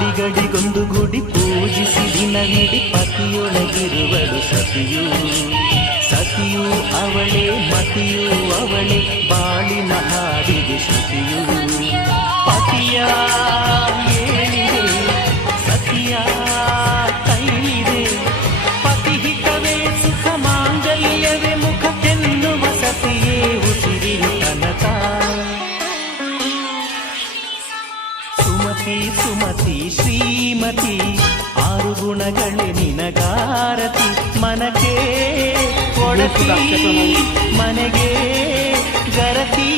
ಗಡಿಗಡಿಗೊಂದು ಗುಡಿ ಪೂಜಿಸಿ ದಿನವಿಡಿ ಪತಿಯೊಳಗಿರುವಳು ಸತಿಯು. ಸತಿಯು ಅವಳೇ ಮತಿಯು ಅವಳೇ ಬಾಳಿನ ಹಾಡಿಗೆ ಶ್ರುತಿಯು. ಪತಿಯ ಏನಿದೆ ಸತಿಯ ಕೈಲಿದೆ. ಪತಿಹಿತವೇ ಸುಖ ಮಾಂಗಲ್ಯವೇ ಮುಖಕ್ಕೆನ್ನುವ ಸತಿಯೇ ಉಸಿರಿನ ತನಕ. ಸುಮತಿ ಸುಮತಿ ಶ್ರೀಮತಿ ಆರು ಗುಣಗಳೇ ನಿನಗಾರತಿ. ಮನಕ್ಕೆ ಕೊಡತಿ ಮನೆಗೆ ಗರತಿ.